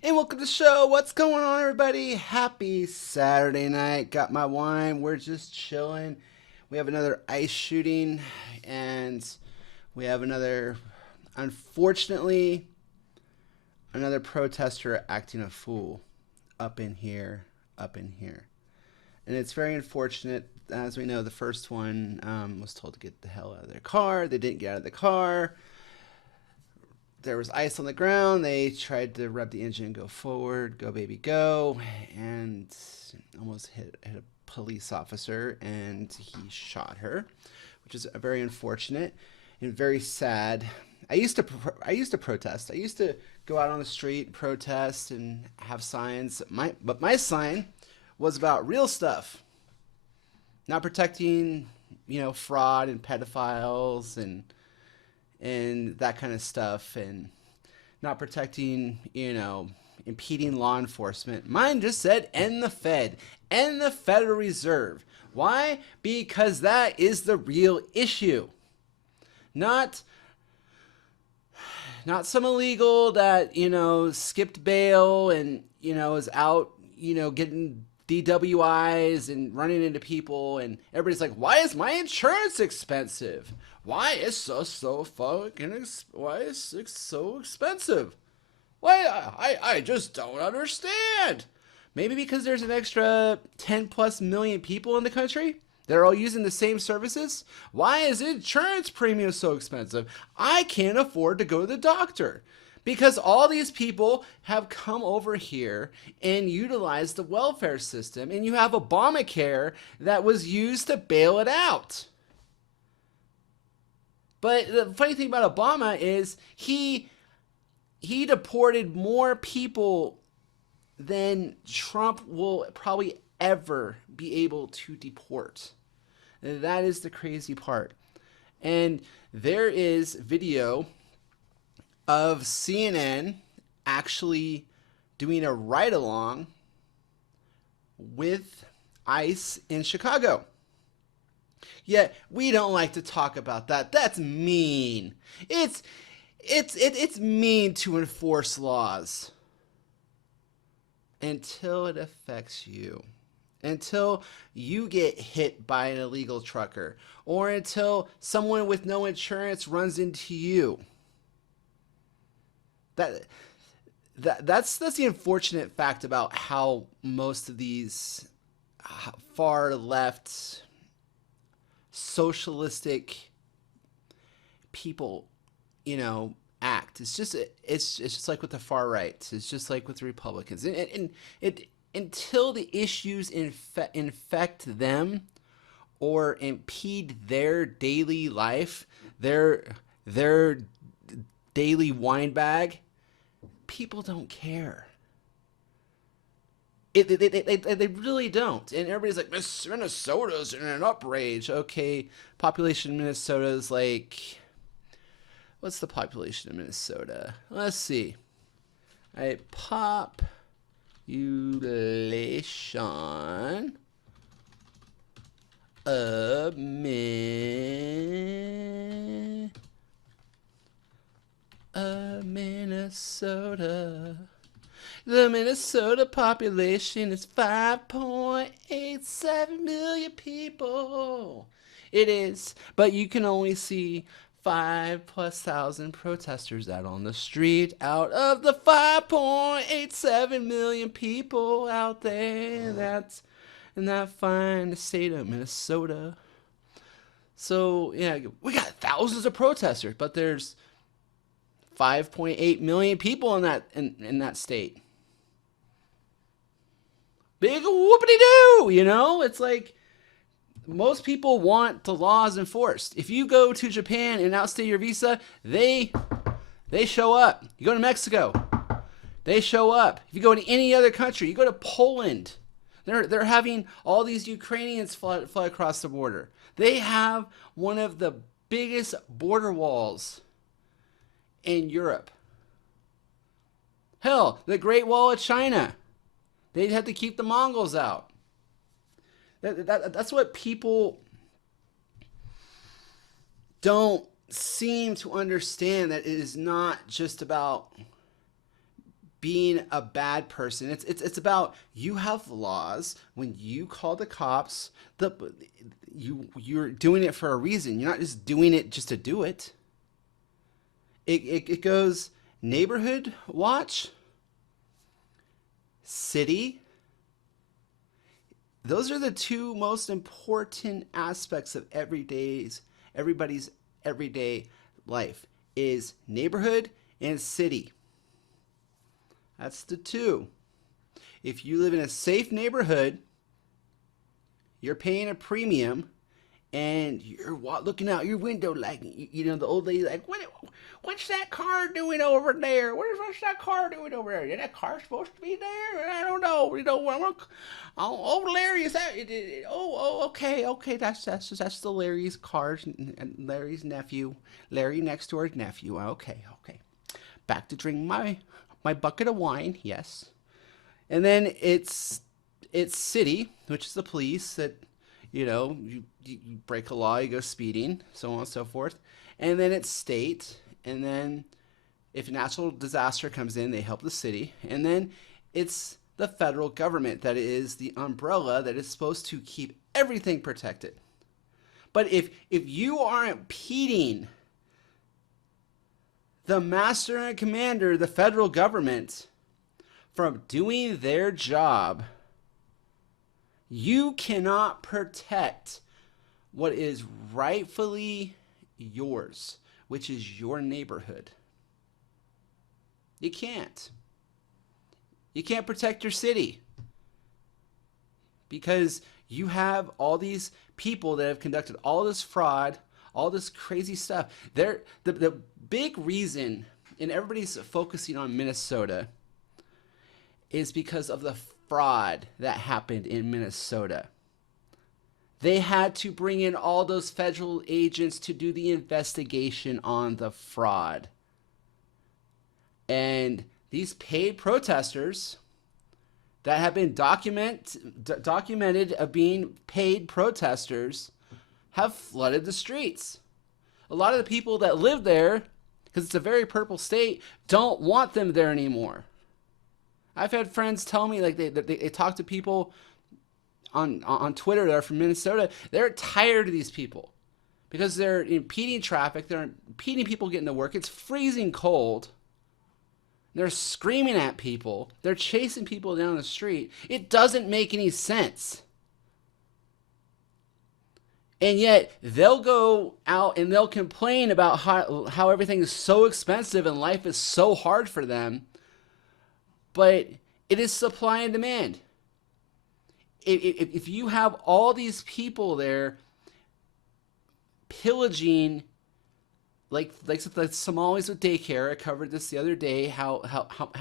And welcome to the show. What's going on, everybody? Happy Saturday night. Got my wine. We're just chilling. We have another ice shooting, and we have unfortunately, another protester acting a fool up in here, up in here. And it's very unfortunate. As we know, the first one was told to get the hell out of their car. They didn't get out of the car. There was ice on the ground. They tried to rev the engine and go forward, go baby go, and almost hit a police officer, and he shot her, which is very unfortunate and very sad. I used to protest. I used to go out on the street, protest, and have signs. My sign was about real stuff, not protecting, fraud and pedophiles and that kind of stuff, and not protecting, impeding law enforcement. Mine just said end the Fed, end the Federal Reserve. Why? Because that is the real issue. Not some illegal that, skipped bail and, is out, getting DWIs and running into people, and everybody's like, why is my insurance expensive? Why is why is it so expensive? I just don't understand. Maybe because there's an extra 10 plus million people in the country. They're all using the same services. Why is insurance premium so expensive? I can't afford to go to the doctor. Because all these people have come over here and utilized the welfare system, and you have Obamacare that was used to bail it out. But the funny thing about Obama is he deported more people than Trump will probably ever be able to deport. And that is the crazy part. And there is video of CNN actually doing a ride along with ICE in Chicago. Yet we don't like to talk about that. That's mean. It's mean to enforce laws until it affects you. Until you get hit by an illegal trucker, or until someone with no insurance runs into you. That's the unfortunate fact about how most of these far left socialistic people, act. It's just like with the far right. It's just like with the Republicans, and it until the issues infect them or impede their daily life, their daily wine bag, people don't care. They really don't. And everybody's like, Minnesota's in an uprage. Okay, population of Minnesota is like, what's the population of Minnesota? Let's see. All right, population of Minnesota. The Minnesota population is 5.87 million people. It is, but you can only see 5,000+ protesters out on the street out of the 5.87 million people out there. That's in that fine state of Minnesota. So yeah, we got thousands of protesters, but there's 5.8 million people in that state. Big whoopity doo, It's like most people want the laws enforced. If you go to Japan and outstay your visa, they show up. You go to Mexico, they show up. If you go to any other country, you go to Poland, they're having all these Ukrainians fly across the border. They have one of the biggest border walls in Europe. Hell, the Great Wall of China. They'd have to keep the Mongols out. That's what people don't seem to understand, that it is not just about being a bad person. It's about, you have laws. When you call the cops, you're doing it for a reason. You're not just doing it just to do it. It goes neighborhood watch, city. Those are the two most important aspects of everybody's everyday life, is neighborhood and city. That's the two. If you live in a safe neighborhood, you're paying a premium, and you're looking out your window like, the old lady, like, what's that car doing over there? What's that car doing over there? Is that car supposed to be there? I don't know. Oh, Larry, is that? Okay. That's the Larry's car, and Larry's nephew, Larry next door's nephew. Okay. Back to drink my bucket of wine. Yes, and then it's city, which is the police that, you break a law, you go speeding, so on and so forth. And then it's state, and then if a natural disaster comes in, they help the city. And then it's the federal government, that is the umbrella that is supposed to keep everything protected. But if you are impeding the master and commander, the federal government, from doing their job, you cannot protect what is rightfully yours, which is your neighborhood. You can't. You can't protect your city because you have all these people that have conducted all this fraud, all this crazy stuff. The big reason, and everybody's focusing on Minnesota, is because of the fraud that happened in Minnesota. They had to bring in all those federal agents to do the investigation on the fraud. And these paid protesters that have been documented of being paid protesters have flooded the streets. A lot of the people that live there, because it's a very purple state, don't want them there anymore. I've had friends tell me, like, they talk to people on Twitter that are from Minnesota. They're tired of these people because they're impeding traffic. They're impeding people getting to work. It's freezing cold. They're screaming at people. They're chasing people down the street. It doesn't make any sense. And yet they'll go out and they'll complain about how everything is so expensive and life is so hard for them. But it is supply and demand. If you have all these people there pillaging, like the Somalis with daycare. I covered this the other day, how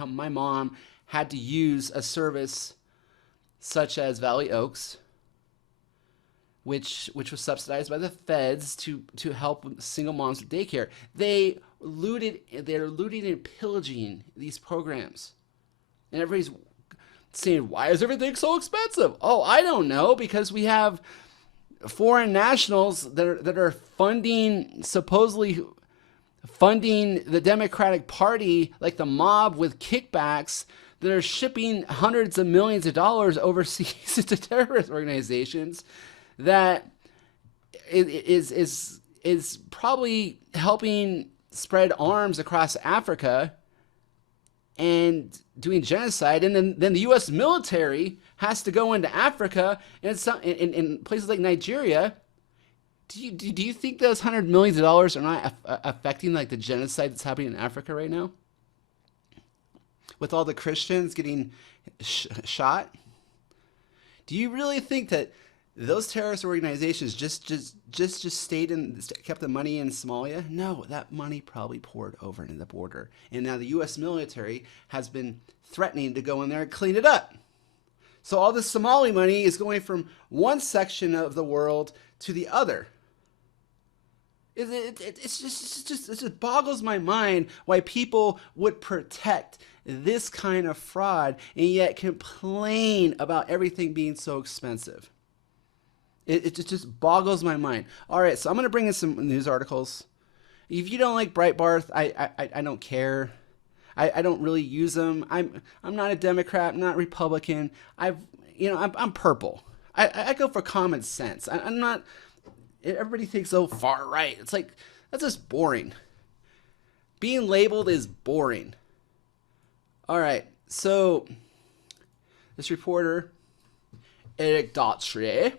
my mom had to use a service such as Valley Oaks, which was subsidized by the feds to help single moms with daycare. They're looting and pillaging these programs. And everybody's saying, why is everything so expensive? Oh, I don't know, because we have foreign nationals that are supposedly funding the Democratic Party, like the mob, with kickbacks, that are shipping hundreds of millions of dollars overseas to terrorist organizations that is probably helping spread arms across Africa and doing genocide. And then the U.S. military has to go into Africa and in places like Nigeria. Do you think those hundred millions of dollars are not affecting, like, the genocide that's happening in Africa right now, with all the Christians getting shot? Do you really think that those terrorist organizations just stayed and kept the money in Somalia? No, that money probably poured over into the border. And now the U.S. military has been threatening to go in there and clean it up. So all this Somali money is going from one section of the world to the other. It just boggles my mind why people would protect this kind of fraud and yet complain about everything being so expensive. It just boggles my mind. All right, so I'm going to bring in some news articles. If you don't like Breitbart, I don't care. I don't really use them. I'm not a Democrat, I'm not Republican. I'm purple. I go for common sense. I'm not. Everybody thinks, oh, far right. It's like, that's just boring. Being labeled is boring. All right, so this reporter, Eric Dautry,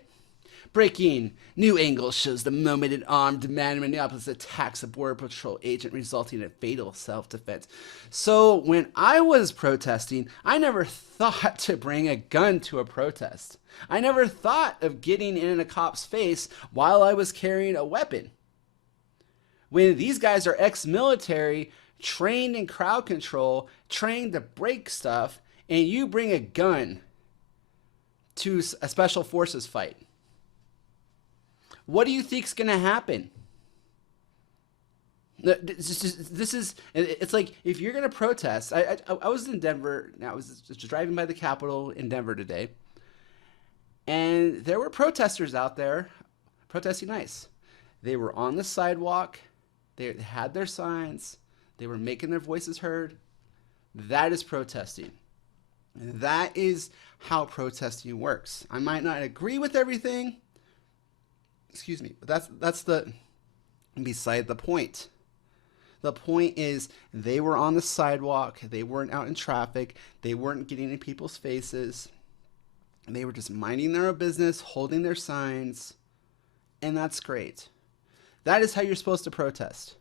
breaking. New angle shows the moment an armed man in Minneapolis attacks a Border Patrol agent, resulting in a fatal self-defense. So when I was protesting, I never thought to bring a gun to a protest. I never thought of getting in a cop's face while I was carrying a weapon. When these guys are ex-military, trained in crowd control, trained to break stuff, and you bring a gun to a special forces fight, what do you think's going to happen? It's like, if you're going to protest, I was in Denver, I was just driving by the Capitol in Denver today, and there were protesters out there protesting nice. They were on the sidewalk, they had their signs, they were making their voices heard. That is protesting. That is how protesting works. I might not agree with everything, excuse me, but that's beside the point. The point is, they were on the sidewalk, they weren't out in traffic, they weren't getting in people's faces, they were just minding their own business, holding their signs, and that's great. That is how you're supposed to protest.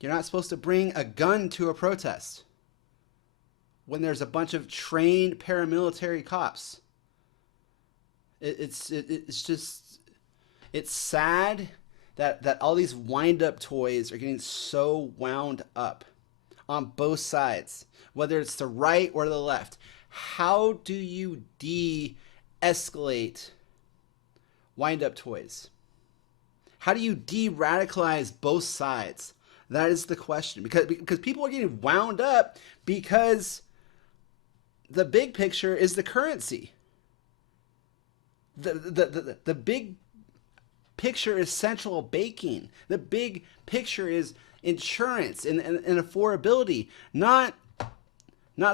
You're not supposed to bring a gun to a protest when there's a bunch of trained paramilitary cops. It's sad that all these wind-up toys are getting so wound up on both sides, whether it's the right or the left. How do you de-escalate wind-up toys? How do you de-radicalize both sides? That is the question, because people are getting wound up because the big picture is the currency. The big picture is central banking. The big picture is insurance and affordability, not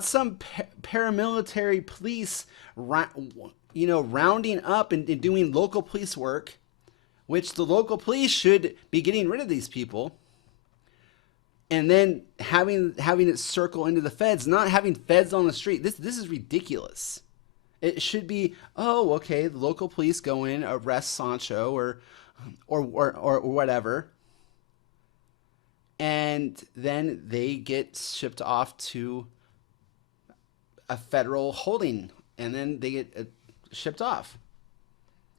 some paramilitary police, rounding up and doing local police work, which the local police should be getting rid of these people, and then having it circle into the feds, not having feds on the street. This is ridiculous. It should be, oh, okay, the local police go in, arrest Sancho or whatever, and then they get shipped off to a federal holding, and then they get shipped off.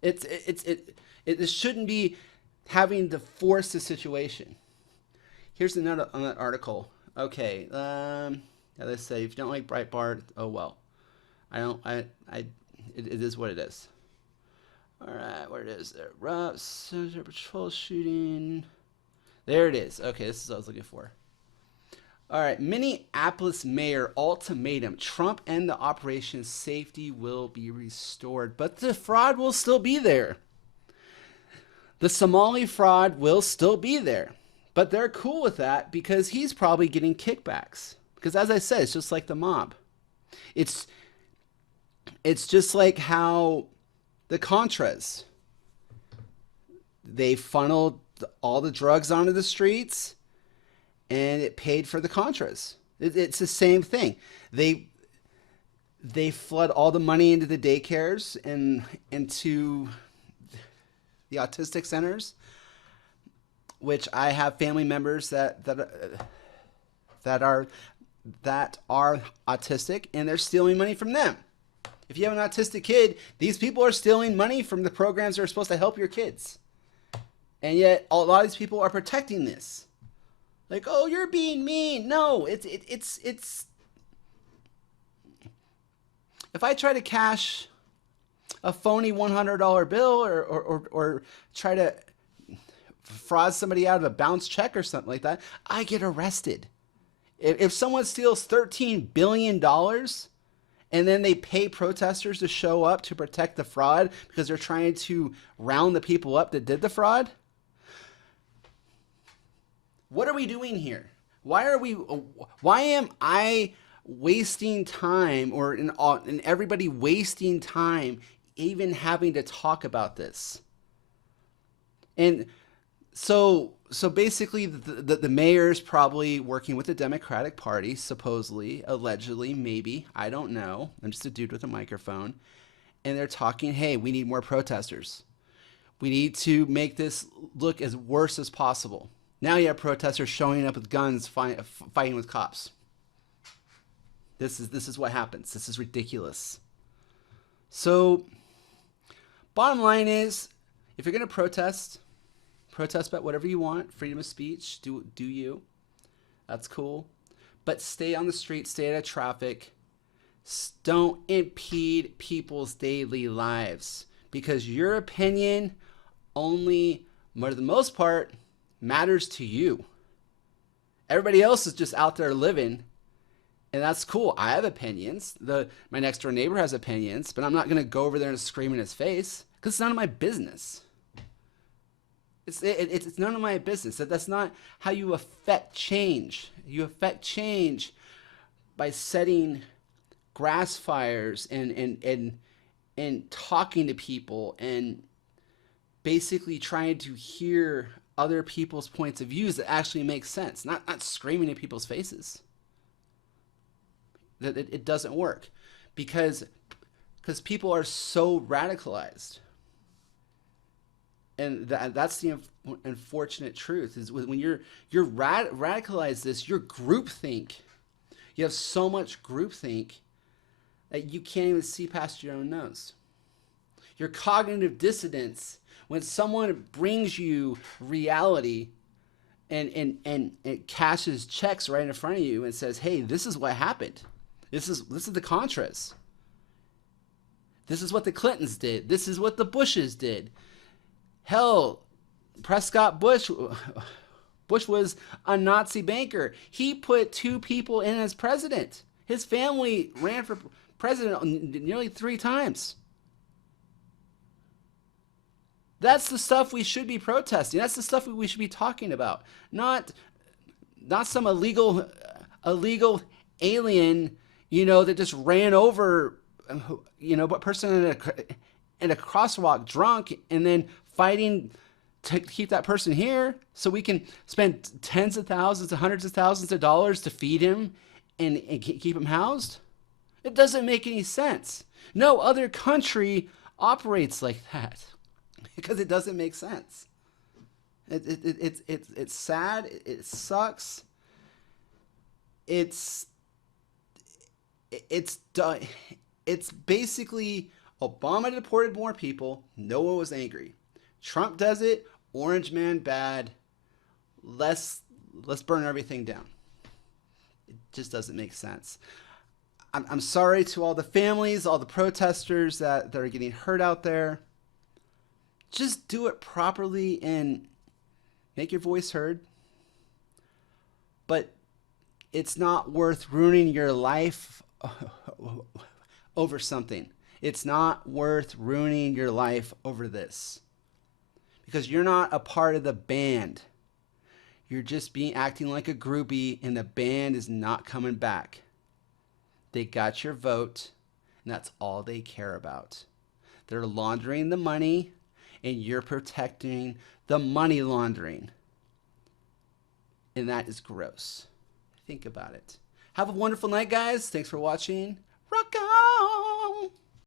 It shouldn't be having to force the situation. Here's another on that article. Okay, let's say if you don't like Breitbart, oh well. It is what it is. All right, where it is there? Patrol shooting. There it is. Okay, this is what I was looking for. All right, Minneapolis mayor ultimatum. Trump and the operation, safety will be restored, but the fraud will still be there. The Somali fraud will still be there, but they're cool with that because he's probably getting kickbacks. Because as I said, it's just like the mob. It's just like how the Contras, they funneled all the drugs onto the streets, and it paid for the Contras. It's the same thing. They flood all the money into the daycares and into the autistic centers, which I have family members that are autistic, and they're stealing money from them. If you have an autistic kid, these people are stealing money from the programs that are supposed to help your kids. And yet a lot of these people are protecting this. Like, oh, you're being mean. No, it's if I try to cash a phony $100 bill or try to fraud somebody out of a bounce check or something like that, I get arrested. If someone steals $13 billion and then they pay protesters to show up to protect the fraud because they're trying to round the people up that did the fraud, what are we doing here? Why are we? Why am I wasting time, or in everybody wasting time, even having to talk about this? And so basically, the mayor is probably working with the Democratic Party, supposedly, allegedly, maybe. I don't know. I'm just a dude with a microphone, and they're talking. Hey, we need more protesters. We need to make this look as worse as possible. Now you have protesters showing up with guns, fighting with cops. This is what happens. This is ridiculous. So, bottom line is, if you're gonna protest about whatever you want. Freedom of speech. Do you? That's cool. But stay on the street. Stay out of traffic. Don't impede people's daily lives, because your opinion only, for the most part, matters to you. Everybody else is just out there living, and that's cool. I have opinions. My next door neighbor has opinions, but I'm not gonna go over there and scream in his face because it's none of my business. It's none of my business. That's not how you affect change. You affect change by setting grass fires and talking to people and basically trying to hear other people's points of views that actually make sense. Not screaming in people's faces. That it doesn't work because people are so radicalized. And that's the unfortunate truth is when you're radicalized, this your groupthink. You have so much groupthink that you can't even see past your own nose. Your cognitive dissonance, when someone brings you reality and it cashes checks right in front of you and says, "Hey, this is what happened. This is the Contras. This is what the Clintons did. This is what the Bushes did. Hell, Prescott Bush was a Nazi banker. He put 2 people in as president. His family ran for president nearly 3 times. That's the stuff we should be protesting. That's the stuff we should be talking about. Not some illegal alien, that just ran over, a person in a crosswalk drunk and then fighting to keep that person here so we can spend tens of thousands to hundreds of thousands of dollars to feed him and keep him housed. It doesn't make any sense. No other country operates like that because it doesn't make sense. It's sad. It sucks. It's basically Obama deported more people. No one was angry. Trump does it. Orange man bad. Let's burn everything down. It just doesn't make sense. I'm sorry to all the families, all the protesters that are getting hurt out there. Just do it properly and make your voice heard. But it's not worth ruining your life over something. It's not worth ruining your life over this. Because you're not a part of the band. You're just acting like a groupie, and the band is not coming back. They got your vote, and that's all they care about. They're laundering the money, and you're protecting the money laundering. And that is gross. Think about it. Have a wonderful night, guys. Thanks for watching. Rock on!